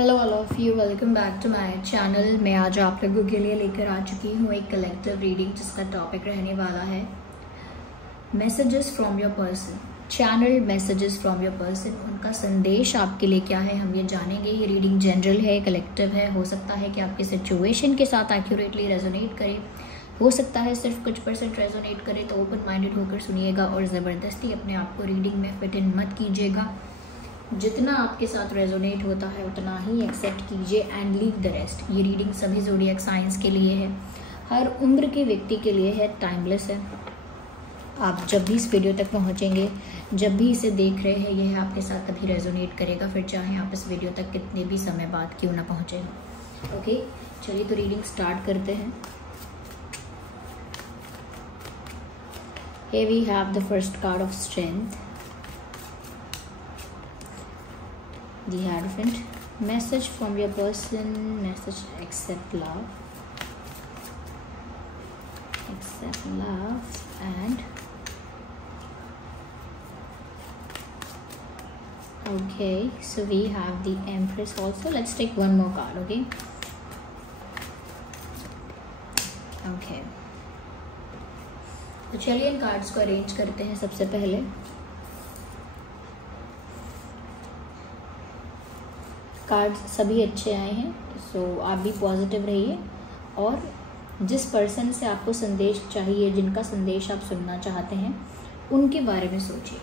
Hello all of you, welcome back to my channel. मैं आज आप लोगों के लिए लेकर आ चुकी हूँ एक कलेक्टिव रीडिंग जिसका टॉपिक रहने वाला है messages from your person. Channel messages from your person, उनका संदेश आपके लिए क्या है हम ये जानेंगे। ये रीडिंग जनरल है, कलेक्टिव है। हो सकता है कि आपके सिचुएशन के साथ एक्यूरेटली रेजोनेट करे, हो सकता है सिर्फ कुछ परसेंट रेजोनेट करे। तो ओपन माइंडेड होकर सुनिएगा और ज़बरदस्ती अपने आप को रीडिंग में फिट इन मत कीजिएगा। जितना आपके साथ रेजोनेट होता है उतना ही एक्सेप्ट कीजिए एंड लीव द रेस्ट। ये रीडिंग सभी ज़ोडिएक साइंस के लिए है, हर उम्र के व्यक्ति के लिए है, टाइमलेस है। आप जब भी इस वीडियो तक पहुंचेंगे, जब भी इसे देख रहे हैं, यह आपके साथ तभी रेजोनेट करेगा, फिर चाहे आप इस वीडियो तक कितने भी समय बाद क्यों ना पहुंचे। ओके, चलिए तो रीडिंग स्टार्ट करते हैं। Here we have the first card of strength, the Hierophant. Message from your person, message accept love, and okay, so we have the Empress also. Let's take one more card. Okay, तो चलिए इन cards को arrange करते हैं। सबसे पहले cards सभी अच्छे आए हैं, सो आप भी पॉजिटिव रहिए और जिस पर्सन से आपको संदेश चाहिए, जिनका संदेश आप सुनना चाहते हैं, उनके बारे में सोचिए।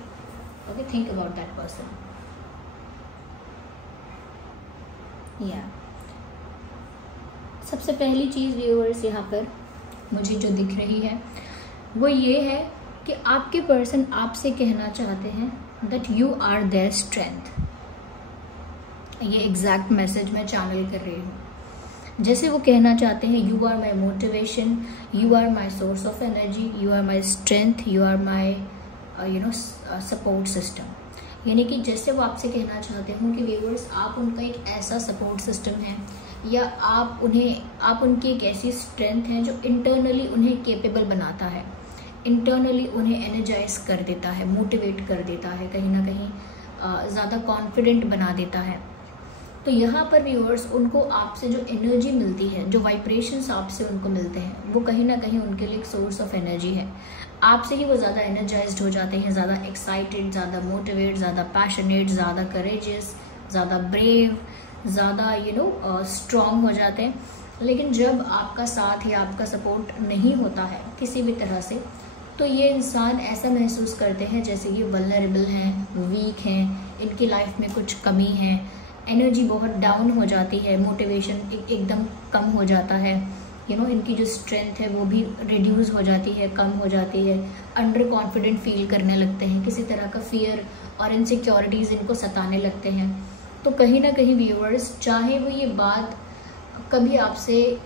Okay, think about that person. या सबसे पहली चीज़ व्यूअर्स यहाँ पर मुझे जो दिख रही है वो ये है कि आपके पर्सन आपसे कहना चाहते हैं that you are their strength. ये एग्जैक्ट मैसेज मैं चैनल कर रही हूँ। जैसे वो कहना चाहते हैं you are my motivation, you are my source of energy, you are my strength, you are my support system. यानी कि जैसे वो आपसे कहना चाहते हों कि व्यूअर्स आप उनका एक ऐसा सपोर्ट सिस्टम है, या आप उनकी एक ऐसी स्ट्रेंथ है जो इंटरनली उन्हें केपेबल बनाता है, इंटरनली उन्हें एनर्जाइज कर देता है, मोटिवेट कर देता है, कहीं ना कहीं ज़्यादा कॉन्फिडेंट बना देता है। तो यहाँ पर व्यूअर्स उनको आपसे जो एनर्जी मिलती है, जो वाइब्रेशंस आपसे उनको मिलते हैं, वो कहीं ना कहीं उनके लिए एक सोर्स ऑफ एनर्जी है। आपसे ही वो ज़्यादा एनर्जाइज्ड हो जाते हैं, ज़्यादा एक्साइटेड, ज़्यादा मोटिवेट, ज़्यादा पैशनेट, ज़्यादा करेजियस, ज़्यादा ब्रेव, ज़्यादा स्ट्रॉन्ग हो जाते हैं। लेकिन जब आपका साथ या आपका सपोर्ट नहीं होता है किसी भी तरह से, तो ये इंसान ऐसा महसूस करते हैं जैसे कि वल्नरेबल हैं, वीक हैं, इनकी लाइफ में कुछ कमी है, एनर्जी बहुत डाउन हो जाती है, मोटिवेशन एकदम कम हो जाता है। इनकी जो स्ट्रेंथ है वो भी रिड्यूस हो जाती है, कम हो जाती है, अंडर कॉन्फिडेंट फील करने लगते हैं, किसी तरह का फियर और इनसिक्योरिटीज़ इनको सताने लगते हैं। तो कहीं ना कहीं व्यूअर्स, चाहे वो ये बात कभी आपसे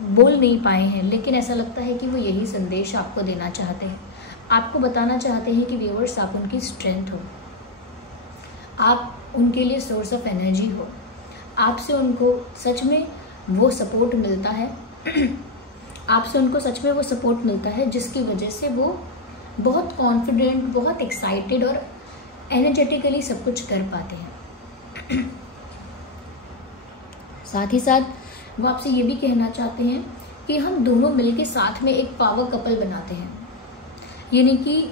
बोल नहीं पाए हैं, लेकिन ऐसा लगता है कि वो यही संदेश आपको देना चाहते हैं, आपको बताना चाहते हैं कि व्यूअर्स आप उनकी स्ट्रेंथ हो, आप उनके लिए सोर्स ऑफ एनर्जी हो, आपसे उनको सच में वो सपोर्ट मिलता है आपसे उनको सच में वो सपोर्ट मिलता है जिसकी वजह से वो बहुत कॉन्फिडेंट, बहुत एक्साइटेड और एनर्जेटिकली सब कुछ कर पाते हैं। साथ ही साथ वो आपसे ये भी कहना चाहते हैं कि हम दोनों मिलके साथ में एक पावर कपल बनाते हैं। यानी कि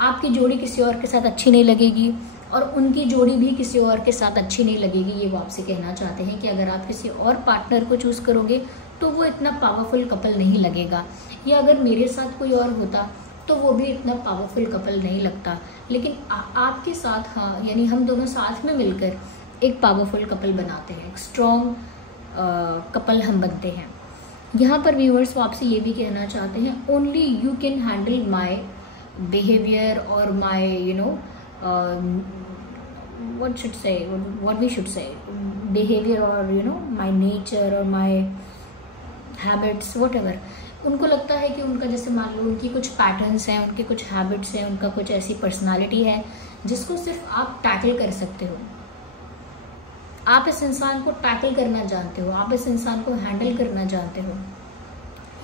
आपकी जोड़ी किसी और के साथ अच्छी नहीं लगेगी और उनकी जोड़ी भी किसी और के साथ अच्छी नहीं लगेगी। ये वो आपसे कहना चाहते हैं कि अगर आप किसी और पार्टनर को चूज़ करोगे तो वो इतना पावरफुल कपल नहीं लगेगा, या अगर मेरे साथ कोई और होता तो वो भी इतना पावरफुल कपल नहीं लगता, लेकिन आपके साथ, हाँ, यानी हम दोनों साथ में मिलकर एक पावरफुल कपल बनाते हैं, एक स्ट्रॉन्ग कपल हम बनते हैं। यहाँ पर व्यूअर्स वो आपसे ये भी कहना चाहते हैं only you can handle my behaviour और माई what we should say behavior or my nature or my habits, whatever। उनको लगता है कि उनका, जैसे मान लो उनकी कुछ पैटर्न्स हैं, उनके कुछ हैबिट्स हैं, उनका कुछ ऐसी पर्सनालिटी है जिसको सिर्फ आप टैकल कर सकते हो। आप इस इंसान को टैकल करना जानते हो, आप इस इंसान को हैंडल करना जानते हो,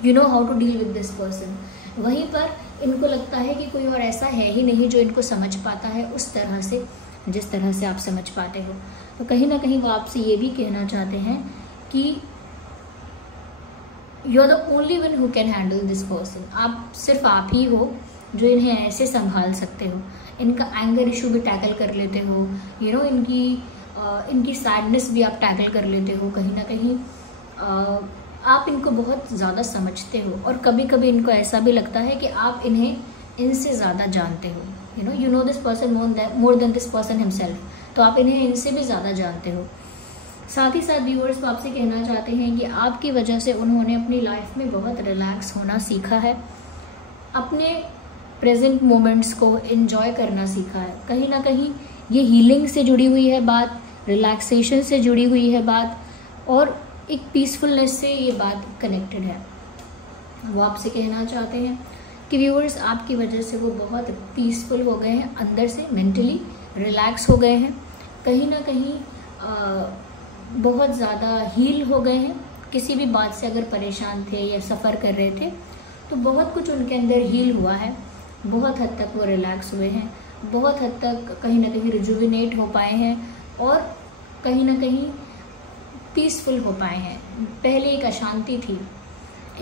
you know how to deal with this person. वहीं पर इनको लगता है कि कोई और ऐसा है ही नहीं जो इनको समझ पाता है उस तरह से जिस तरह से आप समझ पाते हो। तो कहीं ना कहीं वो आपसे ये भी कहना चाहते हैं कि you are the only one who can handle this person. सिर्फ आप ही हो जो इन्हें ऐसे संभाल सकते हो। इनका एंगर इशू भी टैकल कर लेते हो, इनकी सैडनेस भी आप टैकल कर लेते हो। कहीं ना कहीं आप इनको बहुत ज़्यादा समझते हो, और कभी कभी इनको ऐसा भी लगता है कि आप इन्हें इनसे ज़्यादा जानते हो। You no this person more than this person himself. तो आप इन्हें इनसे भी ज़्यादा जानते हो। साथ ही साथ व्यूअर्स को आपसे कहना चाहते हैं कि आपकी वजह से उन्होंने अपनी लाइफ में बहुत रिलैक्स होना सीखा है, अपने प्रेजेंट मोमेंट्स को एंजॉय करना सीखा है। कहीं ना कहीं ये हीलिंग से जुड़ी हुई है बात, रिलैक्सेशन से जुड़ी हुई है बात, और एक पीसफुलनेस से ये बात कनेक्टेड है। वो आपसे कहना चाहते हैं कि व्यूअर्स आपकी वजह से वो बहुत पीसफुल हो गए हैं, अंदर से मेंटली रिलैक्स हो गए हैं, कहीं ना कहीं बहुत ज़्यादा हील हो गए हैं। किसी भी बात से अगर परेशान थे या सफ़र कर रहे थे तो बहुत कुछ उनके अंदर हील हुआ है, बहुत हद तक वो रिलैक्स हुए हैं, बहुत हद तक कहीं ना कहीं रिजुविनेट हो पाए हैं, और कहीं ना कहीं पीसफुल हो पाए हैं। पहले एक अशांति थी,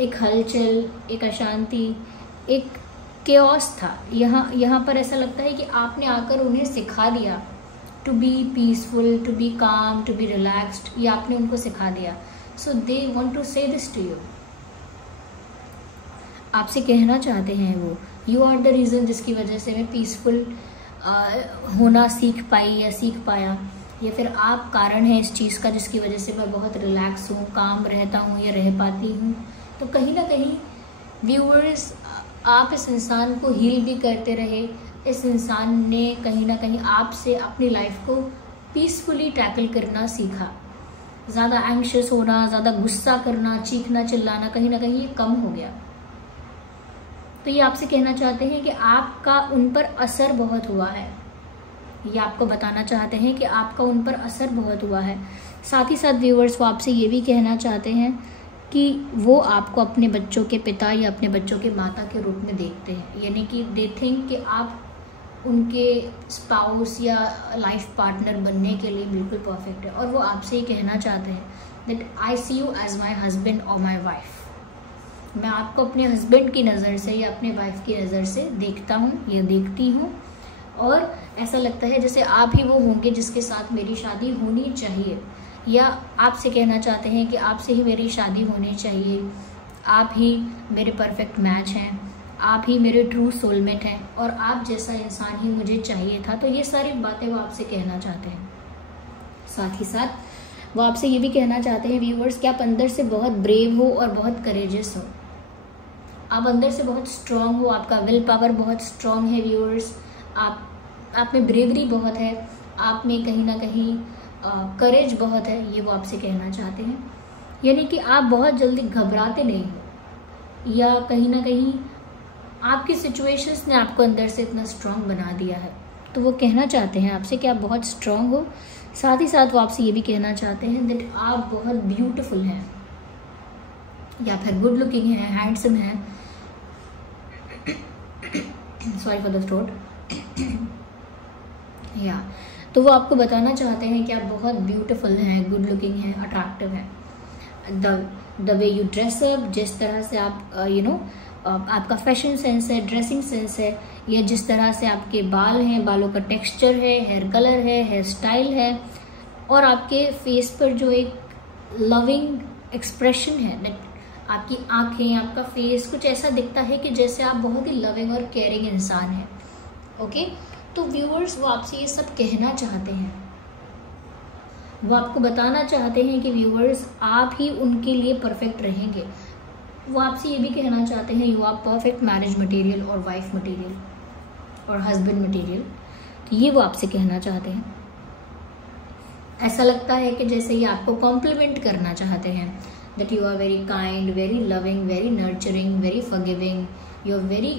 एक हलचल, एक अशांति, एक केओस था। यहाँ पर ऐसा लगता है कि आपने आकर उन्हें सिखा दिया to be peaceful, to be calm, to be relaxed. ये आपने उनको सिखा दिया। So they want to say this to you. आपसे कहना चाहते हैं वो, यू आर द रीज़न जिसकी वजह से मैं पीसफुल होना सीख पाई या सीख पाया, या फिर आप कारण हैं इस चीज़ का जिसकी वजह से मैं बहुत रिलैक्स हूँ, काम रहता हूँ या रह पाती हूँ। तो कहीं ना कहीं व्यूअर्स आप इस इंसान को हील भी करते रहे। इस इंसान ने कहीं ना कहीं आपसे अपनी लाइफ को पीसफुली टैकल करना सीखा। ज़्यादा एंग्शियस होना, ज़्यादा गुस्सा करना, चीखना चिल्लाना कहीं ना कहीं ये कम हो गया। तो ये आपसे कहना चाहते हैं कि आपका उन पर असर बहुत हुआ है। ये आपको बताना चाहते हैं कि आपका उन पर असर बहुत हुआ है। साथ ही साथ व्यूअर्स वो आपसे ये भी कहना चाहते हैं कि वो आपको अपने बच्चों के पिता या अपने बच्चों के माता के रूप में देखते हैं, यानी कि दे थिंक कि आप उनके स्पाउस या लाइफ पार्टनर बनने के लिए बिल्कुल परफेक्ट है। और वो आपसे ही कहना चाहते हैं that I see you as my husband और माई वाइफ। मैं आपको अपने हस्बैंड की नज़र से या अपने वाइफ की नज़र से देखता हूँ या देखती हूँ, और ऐसा लगता है जैसे आप ही वो होंगे जिसके साथ मेरी शादी होनी चाहिए, या आपसे कहना चाहते हैं कि आपसे ही मेरी शादी होनी चाहिए, आप ही मेरे परफेक्ट मैच हैं, आप ही मेरे ट्रू सोलमेट हैं, और आप जैसा इंसान ही मुझे चाहिए था। तो ये सारी बातें वो आपसे कहना चाहते हैं। साथ ही साथ वो आपसे ये भी कहना चाहते हैं व्यूअर्स कि आप अंदर से बहुत ब्रेव हो और बहुत करेजियस हो। आप अंदर से बहुत स्ट्रांग हो, आपका विल पावर बहुत स्ट्रांग है व्यूअर्स। आप में ब्रेवरी बहुत है, आप में कहीं ना कहीं करेज बहुत है, ये वो आपसे कहना चाहते हैं। यानी कि आप बहुत जल्दी घबराते नहीं हो, या कहीं ना कहीं आपकी सिचुएशंस ने आपको अंदर से इतना स्ट्रांग बना दिया है। तो वो कहना चाहते हैं आपसे कि आप बहुत स्ट्रांग हो। साथ ही साथ वो आपसे ये भी कहना चाहते हैं दैट आप बहुत ब्यूटीफुल हैं, या फिर गुड लुकिंग हैं, हैंडसम हैं। Sorry for the throat. या तो वो आपको बताना चाहते हैं कि आप बहुत ब्यूटीफुल हैं, गुड लुकिंग हैं, अट्रैक्टिव हैं। The way you dress up, जिस तरह से आप आपका फैशन सेंस है, ड्रेसिंग सेंस है, या जिस तरह से आपके बाल हैं, बालों का टेक्सचर है, हेयर कलर है, हेयर स्टाइल है, और आपके फेस पर जो एक लविंग एक्सप्रेशन है, दैट आपकी आंखें, आपका फेस कुछ ऐसा दिखता है कि जैसे आप बहुत ही लविंग और केयरिंग इंसान हैं। ओके, तो व्यूअर्स वो आपसे ये सब कहना चाहते हैं। वो आपको बताना चाहते हैं कि व्यूअर्स आप ही उनके लिए परफेक्ट रहेंगे। वो आपसे ये भी कहना चाहते हैं you are perfect marriage material और वाइफ मटेरियल और हस्बैंड मटेरियल। तो ये वो आपसे कहना चाहते हैं। ऐसा लगता है कि जैसे ये आपको कॉम्प्लीमेंट करना चाहते हैं that you are very kind, very loving, very nurturing, very forgiving, you are very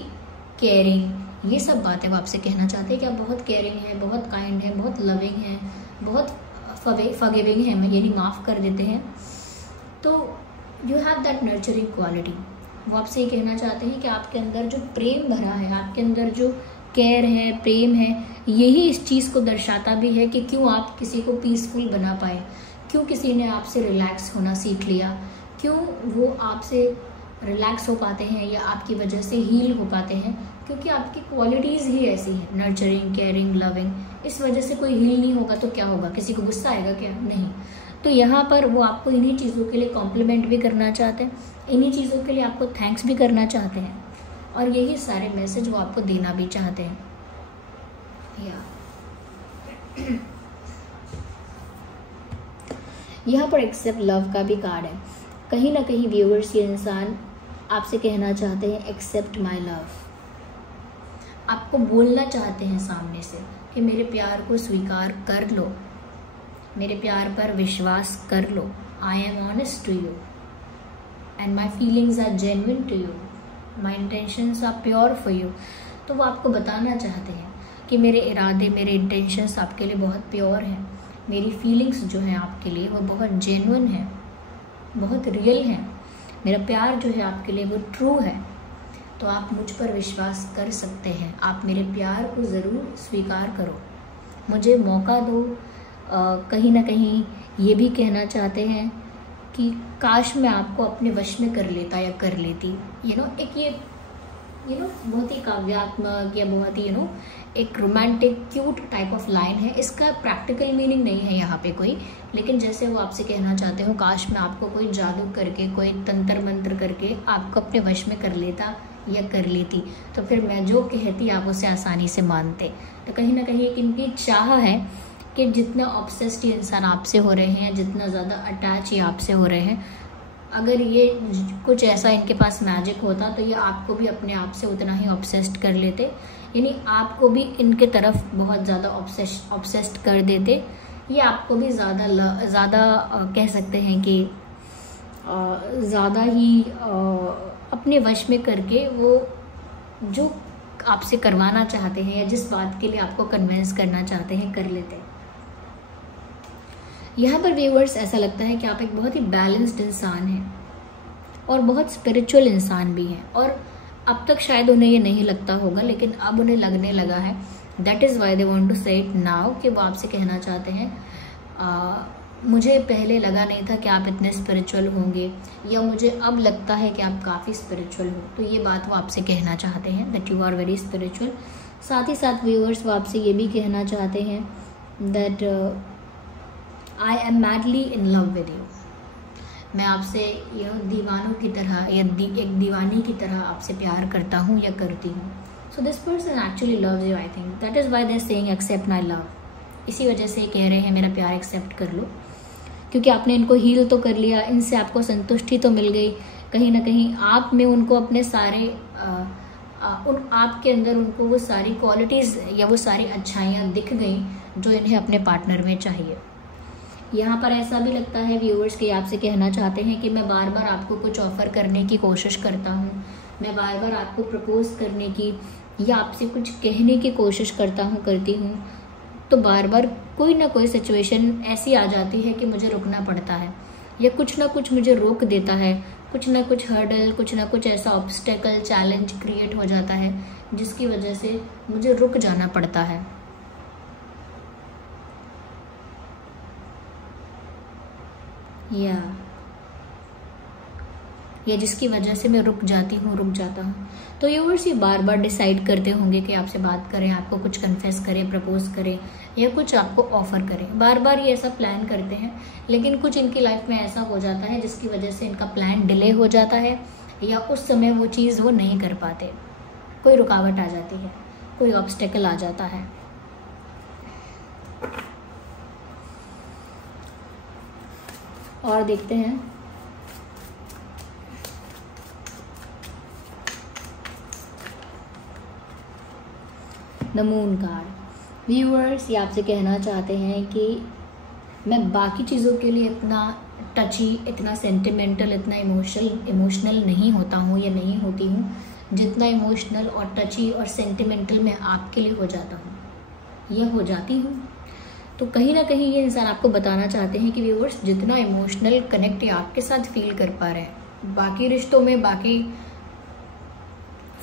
caring. ये सब बातें वो आपसे कहना चाहते हैं कि आप बहुत केयरिंग हैं, बहुत काइंड हैं, बहुत लविंग हैं, बहुत फॉरगिविंग हैं, यानी माफ़ कर देते हैं। तो you have that nurturing quality. वो आपसे ये कहना चाहते हैं कि आपके अंदर जो प्रेम भरा है, आपके अंदर जो केयर है, प्रेम है, यही इस चीज़ को दर्शाता भी है कि क्यों आप किसी को पीसफुल बना पाए, क्यों किसी ने आपसे रिलैक्स होना सीख लिया, क्यों वो आपसे रिलैक्स हो पाते हैं या आपकी वजह से हील हो पाते हैं, क्योंकि आपकी क्वालिटीज़ ही ऐसी हैं, नर्चरिंग, केयरिंग, लविंग। इस वजह से कोई हील नहीं होगा तो क्या होगा, किसी को गुस्सा आएगा क्या? नहीं। तो यहाँ पर वो आपको इन्हीं चीज़ों के लिए कॉम्प्लीमेंट भी करना चाहते हैं, इन्हीं चीज़ों के लिए आपको थैंक्स भी करना चाहते हैं, और यही सारे मैसेज वो आपको देना भी चाहते हैं। यहाँ पर एक्सेप्ट लव का भी कार्ड है। कहीं ना कहीं व्यूअर्स, ये इंसान आपसे कहना चाहते हैं एक्सेप्ट माई लव। आपको बोलना चाहते हैं सामने से कि मेरे प्यार को स्वीकार कर लो, मेरे प्यार पर विश्वास कर लो। I am honest to you and my feelings are genuine to you, my intentions are pure for you. तो वो आपको बताना चाहते हैं कि मेरे इरादे, मेरे इंटेंशंस आपके लिए बहुत प्योर हैं, मेरी फीलिंग्स जो हैं आपके लिए वो बहुत जेन्युइन है, बहुत रियल है, मेरा प्यार जो है आपके लिए वो ट्रू है। तो आप मुझ पर विश्वास कर सकते हैं, आप मेरे प्यार को ज़रूर स्वीकार करो, मुझे मौका दो। कहीं ना कहीं ये भी कहना चाहते हैं कि काश मैं आपको अपने वश में कर लेता या कर लेती। एक ये बहुत ही काव्यात्मक या बहुत ही एक romantic cute type of line है। इसका प्रैक्टिकल मीनिंग नहीं है यहाँ पे कोई, लेकिन जैसे वो आपसे कहना चाहते हो, काश मैं आपको कोई जादू करके, कोई तंत्र मंत्र करके आपको अपने वश में कर लेता या कर लेती, तो फिर मैं जो कहती आप उसे आसानी से मानते। तो कहीं ना कहीं एक इनकी चाह है कि जितना ऑब्सेस्ड ये इंसान आपसे हो रहे हैं, जितना ज़्यादा अटैच ये आपसे हो रहे हैं, अगर ये कुछ ऐसा इनके पास मैजिक होता तो ये आपको भी अपने आप से उतना ही ऑब्सेस्ड कर लेते, यानी आपको भी इनके तरफ बहुत ज़्यादा ऑब्सेस्ड कर देते। ये आपको भी ज़्यादा कह सकते हैं कि ज़्यादा ही अपने वश में करके वो जो आपसे करवाना चाहते हैं या जिस बात के लिए आपको कन्विंस करना चाहते हैं कर लेते हैं। यहाँ पर व्यूअर्स ऐसा लगता है कि आप एक बहुत ही बैलेंस्ड इंसान हैं और बहुत स्पिरिचुअल इंसान भी हैं, और अब तक शायद उन्हें ये नहीं लगता होगा, लेकिन अब उन्हें लगने लगा है। That is why they want to say it now, कि वो आपसे कहना चाहते हैं मुझे पहले लगा नहीं था कि आप इतने स्पिरिचुअल होंगे, या मुझे अब लगता है कि आप काफ़ी स्पिरिचुअल हो। तो ये बात वो आपसे कहना चाहते हैं that you are very spiritual. साथ ही साथ व्यूअर्स वो आपसे ये भी कहना चाहते हैं that I am madly in love with you. मैं आपसे दीवानों की तरह या एक दीवानी की तरह आपसे प्यार करता हूँ या करती हूँ। So this person actually loves you, I think that is why they are saying accept my love. इसी वजह से कह रहे हैं मेरा प्यार एक्सेप्ट कर लो, क्योंकि आपने इनको हील तो कर लिया, इनसे आपको संतुष्टि तो मिल गई। कहीं ना कहीं आप में उनको अपने सारे आपके अंदर उनको वो सारी क्वालिटीज़ या वो सारी अच्छाइयाँ दिख गई जो इन्हें अपने पार्टनर में चाहिए। यहाँ पर ऐसा भी लगता है व्यूअर्स कि आपसे कहना चाहते हैं कि मैं बार बार आपको कुछ ऑफ़र करने की कोशिश करता हूँ, मैं बार बार आपको प्रपोज करने की या आपसे कुछ कहने की कोशिश करती हूँ, तो बार बार कोई ना कोई सिचुएशन ऐसी आ जाती है कि मुझे रुकना पड़ता है, या कुछ ना कुछ मुझे रोक देता है, कुछ ना कुछ हर्डल, कुछ ना कुछ ऐसा ऑब्स्टेकल, चैलेंज क्रिएट हो जाता है जिसकी वजह से मुझे रुक जाना पड़ता है। या जिसकी वजह से मैं रुक जाता हूँ। तो व्यूअर्स ये बार बार डिसाइड करते होंगे कि आपसे बात करें, आपको कुछ कन्फेस करें, प्रपोज करें या कुछ आपको ऑफ़र करें। बार बार ये ऐसा प्लान करते हैं, लेकिन कुछ इनकी लाइफ में ऐसा हो जाता है जिसकी वजह से इनका प्लान डिले हो जाता है, या उस समय वो चीज़ वो नहीं कर पाते, कोई रुकावट आ जाती है, कोई ऑब्स्टेकल आ जाता है। और देखते हैं द मून कार्ड। व्यूअर्स ये आपसे कहना चाहते हैं कि मैं बाकी चीज़ों के लिए इतना टची, इतना सेंटिमेंटल, इतना इमोशनल नहीं होता हूँ या नहीं होती हूँ जितना इमोशनल और टची और सेंटिमेंटल मैं आपके लिए हो जाता हूँ या हो जाती हूँ। तो कहीं ना कहीं ये इंसान आपको बताना चाहते हैं कि व्यूअर्स जितना इमोशनल कनेक्ट आपके साथ फील कर पा रहे हैं, बाकी रिश्तों में, बाकी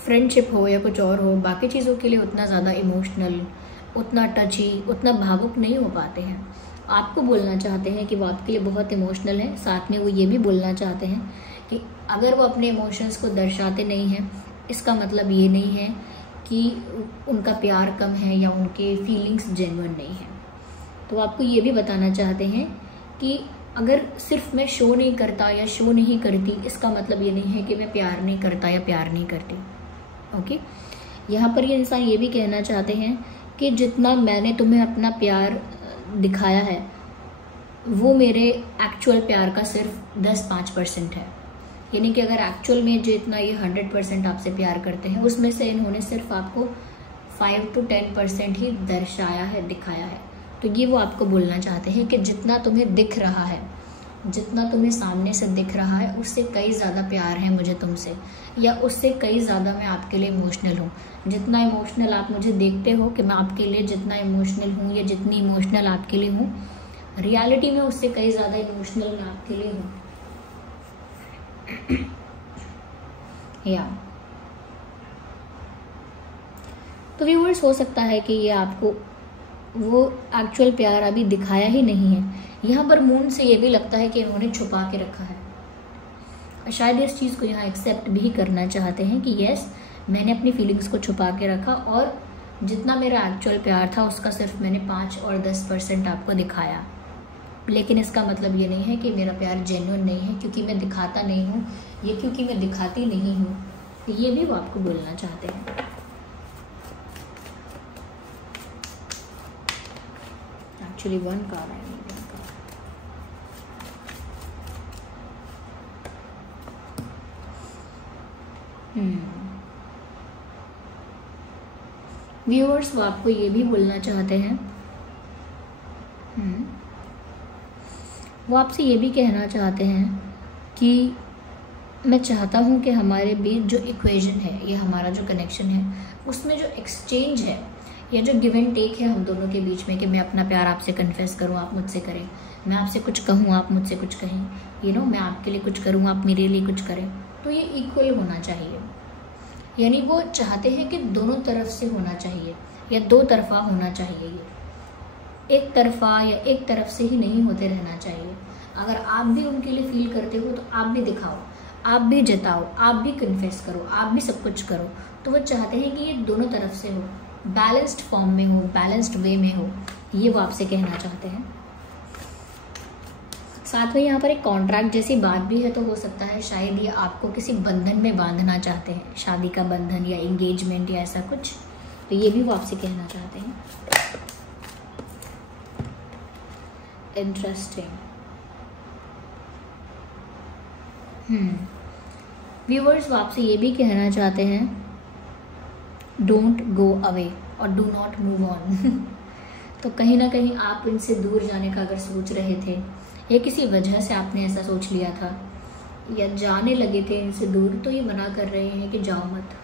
फ्रेंडशिप हो या कुछ और हो, बाकी चीज़ों के लिए उतना ज़्यादा इमोशनल, उतना टची, उतना भावुक नहीं हो पाते हैं। आपको बोलना चाहते हैं कि वो आपके लिए बहुत इमोशनल है, साथ में वो ये भी बोलना चाहते हैं कि अगर वो अपने इमोशंस को दर्शाते नहीं हैं, इसका मतलब ये नहीं है कि उनका प्यार कम है या उनके फीलिंग्स जेन्युइन नहीं है। तो आपको ये भी बताना चाहते हैं कि अगर सिर्फ मैं शो नहीं करता या शो नहीं करती, इसका मतलब ये नहीं है कि मैं प्यार नहीं करता या प्यार नहीं करती। ओके, यहाँ पर ये इंसान ये भी कहना चाहते हैं कि जितना मैंने तुम्हें अपना प्यार दिखाया है वो मेरे एक्चुअल प्यार का सिर्फ 10-5% है। यानी कि अगर एक्चुअल में जितना ये 100% आपसे प्यार करते हैं, उसमें से इन्होंने सिर्फ आपको 5 to 10% ही दर्शाया है, दिखाया है। तो ये वो आपको बोलना चाहते हैं कि जितना तुम्हें दिख रहा है, जितना तुम्हें सामने से दिख रहा है, उससे कई ज़्यादा प्यार है मुझे तुमसे, या उससे कई ज़्यादा मैं आपके लिए इमोशनल हूँ। जितना इमोशनल आप मुझे देखते हो कि मैं आपके लिए जितना इमोशनल हूँ या जितनी इमोशनल आपके लिए हूँ, रियलिटी में उससे कई ज़्यादा इमोशनल मैं आपके लिए हूँ। या तो व्यूअर्स, हो सकता है कि ये आपको वो एक्चुअल प्यार अभी दिखाया ही नहीं है। यहाँ पर मून से ये भी लगता है कि इन्होंने छुपा के रखा है। शायद इस चीज़ को यहाँ एक्सेप्ट भी करना चाहते हैं कि यस, मैंने अपनी फीलिंग्स को छुपा के रखा और जितना मेरा एक्चुअल प्यार था उसका सिर्फ मैंने 5 और 10% आपको दिखाया। लेकिन इसका मतलब ये नहीं है कि मेरा प्यार जेन्युइन नहीं है क्योंकि मैं दिखाता नहीं हूँ, ये क्योंकि मैं दिखाती नहीं हूँ। ये भी वो आपको बोलना चाहते हैं। एक्चुअली 1 कार्ड है, व्यूअर्स, वो आपको ये भी बोलना चाहते हैं, वो आपसे ये भी कहना चाहते हैं कि मैं चाहता हूँ कि हमारे बीच जो इक्वेशन है, ये हमारा जो कनेक्शन है, उसमें जो एक्सचेंज है या जो गिव एंड टेक है हम दोनों के बीच में, कि मैं अपना प्यार आपसे कन्फेस करूँ, आप मुझसे करें, मैं आपसे कुछ कहूँ, आप मुझसे कुछ कहें, मैं आपके लिए कुछ करूँ, आप मेरे लिए कुछ करें, तो ये इक्वल होना चाहिए। यानी वो चाहते हैं कि दोनों तरफ से होना चाहिए या दो तरफा होना चाहिए। ये एक तरफा या एक तरफ से ही नहीं होते रहना चाहिए। अगर आप भी उनके लिए फील करते हो तो आप भी दिखाओ, आप भी जताओ, आप भी कन्फेस करो, आप भी सब कुछ करो। तो वो चाहते हैं कि ये दोनों तरफ से हो, बैलेंस्ड फॉर्म में हो, बैलेंस्ड वे में हो, ये वो आपसे कहना चाहते हैं। साथ में यहाँ पर एक कॉन्ट्रैक्ट जैसी बात भी है, तो हो सकता है शायद ये आपको किसी बंधन में बांधना चाहते हैं, शादी का बंधन या एंगेजमेंट या ऐसा कुछ, तो ये भी वो आपसे कहना चाहते हैं। इंटरेस्टिंग। व्यूअर्स, वो आपसे ये भी कहना चाहते हैं, डोंट गो अवे और डू नॉट मूव ऑन। तो कहीं ना कहीं आप इनसे दूर जाने का अगर सोच रहे थे या किसी वजह से आपने ऐसा सोच लिया था या जाने लगे थे इनसे दूर, तो ये मना कर रहे हैं कि जाओ मत।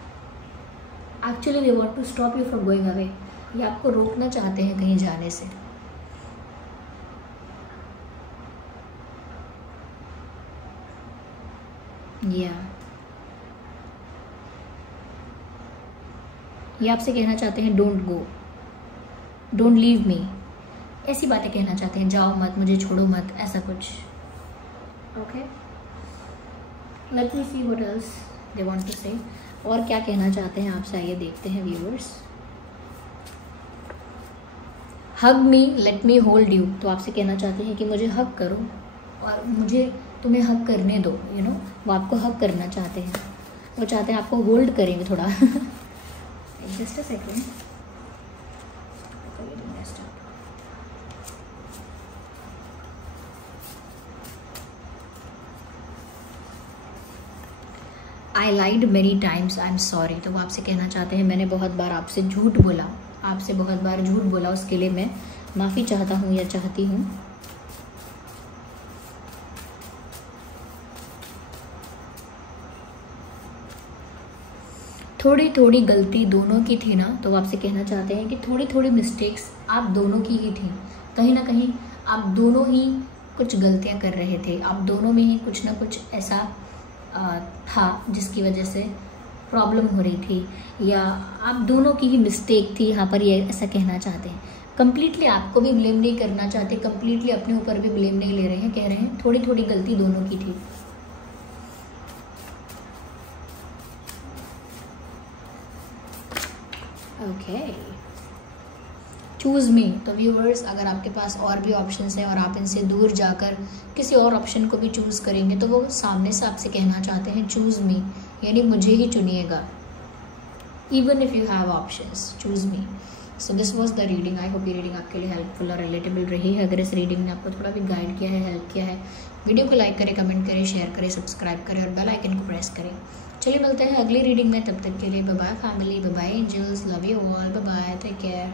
Actually they want to stop you from going away. ये आपको रोकना चाहते हैं कहीं जाने से। या ये आपसे कहना चाहते हैं don't go, don't leave me, ऐसी बातें कहना चाहते हैं, जाओ मत, मुझे छोड़ो मत, ऐसा कुछ। Okay, let me see what else they want to say. और क्या कहना चाहते हैं आपसे, आइए देखते हैं viewers. Hug me, let me hold you. तो आपसे कहना चाहते हैं कि मुझे हग करो और मुझे तुम्हें हग करने दो। वो आपको हग करना चाहते हैं, वो चाहते हैं आपको होल्ड करेंगे थोड़ा। Just a second. I lied many times, I am sorry. तो वो आपसे कहना चाहते हैं, मैंने बहुत बार आपसे झूठ बोला, आपसे बहुत बार झूठ बोला, उसके लिए मैं माफ़ी चाहता हूँ या चाहती हूँ। थोड़ी थोड़ी गलती दोनों की थी ना। तो वो आपसे कहना चाहते हैं कि थोड़ी थोड़ी मिस्टेक्स आप दोनों की ही थी। कहीं ना कहीं आप दोनों ही कुछ गलतियाँ कर रहे थे, आप दोनों में ही कुछ ना कुछ ऐसा था जिसकी वजह से प्रॉब्लम हो रही थी या आप दोनों की ही मिस्टेक थी, यहाँ पर ये ऐसा कहना चाहते हैं। कंप्लीटली आपको भी ब्लेम नहीं करना चाहते, कंप्लीटली अपने ऊपर भी ब्लेम नहीं ले रहे हैं, कह रहे हैं थोड़ी थोड़ी गलती दोनों की थी। ओके, चूज़ मी। तो व्यूअर्स, अगर आपके पास और भी ऑप्शंस हैं और आप इनसे दूर जाकर किसी और ऑप्शन को भी चूज़ करेंगे तो वो सामने से आपसे कहना चाहते हैं चूज़ मी, यानी मुझे ही चुनिएगा। Even if you have options, choose me. So this was the reading. I hope ये रीडिंग आपके लिए हेल्पफुल और रिलेटेबल रही है। अगर इस रीडिंग ने आपको थोड़ा भी गाइड किया है, हेल्प किया है, वीडियो को लाइक करें, कमेंट करें, शेयर करें, सब्सक्राइब करें और बेल आइकन को प्रेस करें। चलिए मिलते हैं अगली रीडिंग में, तब तक के लिए bye bye family, bye bye angels, love you all, bye bye, take care.